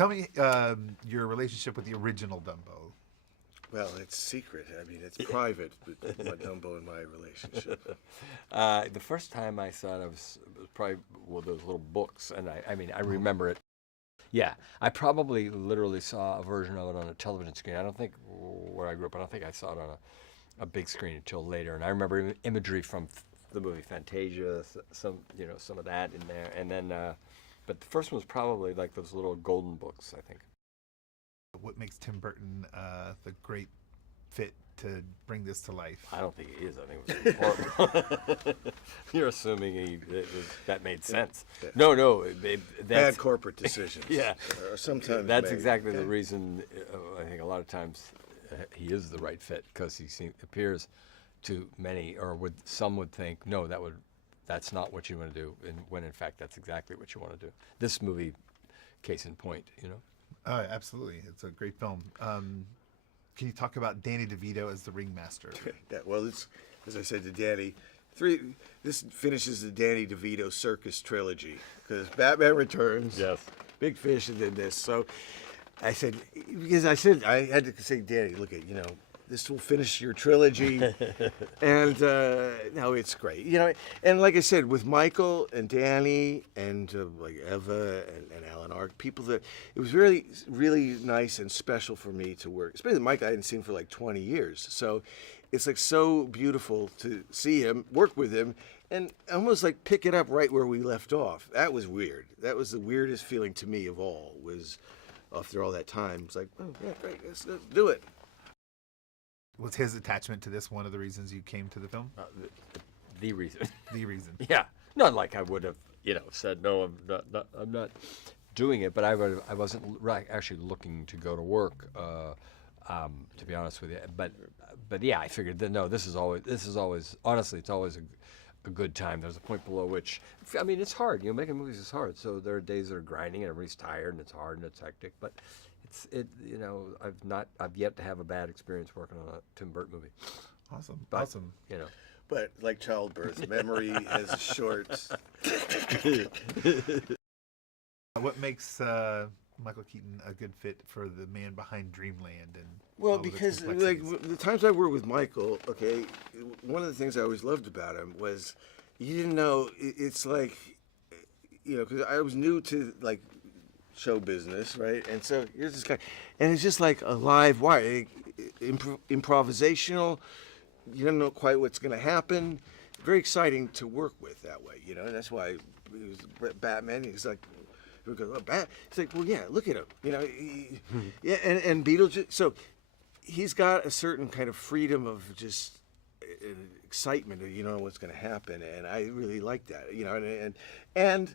Tell me your relationship with the original Dumbo. Well, it's secret. I mean, it's private, but my Dumbo and my relationship. The first time I saw it, was probably with those little books, and I remember it. Yeah, I probably literally saw a version of it on a television screen. I don't think where I grew up. I don't think I saw it on a big screen until later. And I remember imagery from the movie Fantasia, some of that in there, and then. But the first one was probably like those little golden books, I think. What makes Tim Burton the great fit to bring this to life? I don't think he is. I think it was horrible. You're assuming that made sense. Yeah. No. Bad corporate decisions. Yeah. Sometimes that's exactly the reason. I think a lot of times he is the right fit because he appears to many, or some would think, no, that's not what you want to do, and when in fact that's exactly what you want to do. This movie, case in point, Absolutely, it's a great film. Can you talk about Danny DeVito as the ringmaster? Yeah, well, it's, as I said to Danny, this finishes the Danny DeVito Circus trilogy because Batman Returns, yes, Big Fish, and then this. So I said, I had to say, Danny, look at this will finish your trilogy, and no, it's great, And like I said, with Michael and Danny and like Eva and Alan Ark, people that it was really, really nice and special for me to work. Especially Mike, I hadn't seen for like 20 years, so it's like so beautiful to see him, work with him, and almost like pick it up right where we left off. That was weird. That was the weirdest feeling to me of all. Was after all that time, it's like, oh yeah, great, let's do it. Was his attachment to this one of the reasons you came to the film? The reason. The reason. Yeah, not like I would have, said no. I'm not doing it, but I wasn't actually looking to go to work. To be honest with you, but yeah, I figured that no, this is always honestly, it's always a good time. There's a point below which, I mean, it's hard. Making movies is hard. So there are days that are grinding and everybody's tired and it's hard and it's hectic, but. I've yet to have a bad experience working on a Tim Burton movie. Awesome. But like childbirth, memory is short. What makes Michael Keaton a good fit for the man behind Dreamland? Well, because like the times I worked with Michael, okay, one of the things I always loved about him was you didn't know. It's like, because I was new to like. Show business, right? And so here's this guy, and it's just like a live wire, improvisational. You don't know quite what's going to happen. Very exciting to work with that way, And that's why he was Batman. He's like, we go, oh, Bat. It's like, well, yeah, look at him, yeah, and Beetlejuice. So he's got a certain kind of freedom of just excitement of what's going to happen, and I really like that, and.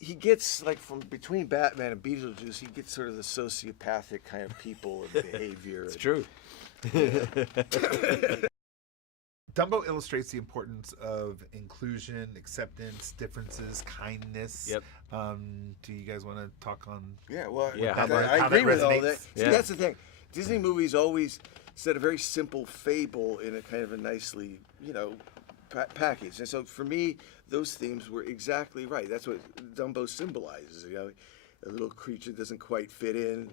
He gets, like, from between Batman and Beetlejuice, he gets sort of the sociopathic kind of people and behavior. It's true. Dumbo illustrates the importance of inclusion, acceptance, differences, kindness. Yep. Do you guys want to talk on? Yeah, well, yeah, I agree with all that. Yeah. See, that's the thing. Disney movies always set a very simple fable in a kind of a nicely, package. And so for me, those themes were exactly right. That's what Dumbo symbolizes. A little creature doesn't quite fit in.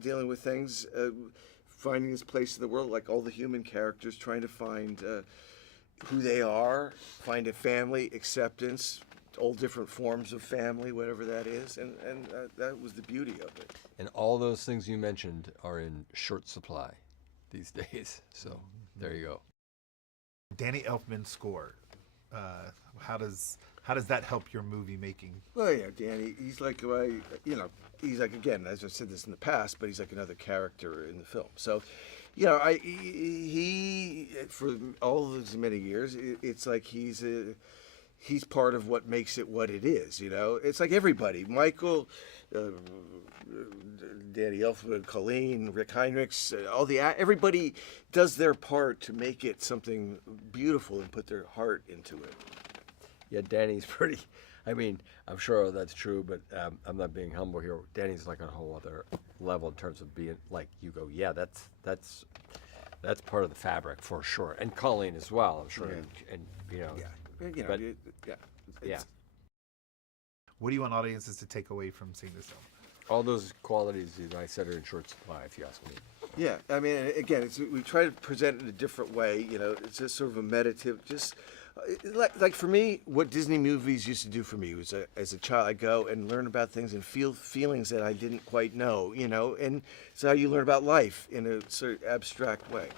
Dealing with things, finding his place in the world, like all the human characters, trying to find who they are, find a family, acceptance, all different forms of family, whatever that is, and that was the beauty of it. And all those things you mentioned are in short supply these days. So there you go. Danny Elfman's score. How does that help your movie making? Well, yeah, Danny. He's like, he's like, again, as I've said this in the past, but he's like another character in the film. So, he for all those many years, it's like he's part of what makes it what it is. It's like everybody. Michael. Danny Elfman, Colleen, Rick Heinrichs, everybody does their part to make it something beautiful and put their heart into it. Yeah, Danny's pretty. I mean, I'm sure that's true, but I'm not being humble here. Danny's like on a whole other level in terms of being like you go. Yeah, that's part of the fabric for sure, and Colleen as well. I'm sure, Yeah. and Yeah. But, Yeah. yeah. What do you want audiences to take away from seeing this film? All those qualities that I said are in short supply, if you ask me. Yeah, I mean, again, we try to present it in a different way. You know, it's just sort of a meditative, just like for me, what Disney movies used to do for me was, as a child, I go and learn about things and feel feelings that I didn't quite know. You know, and it's how you learn about life in a sort of abstract way.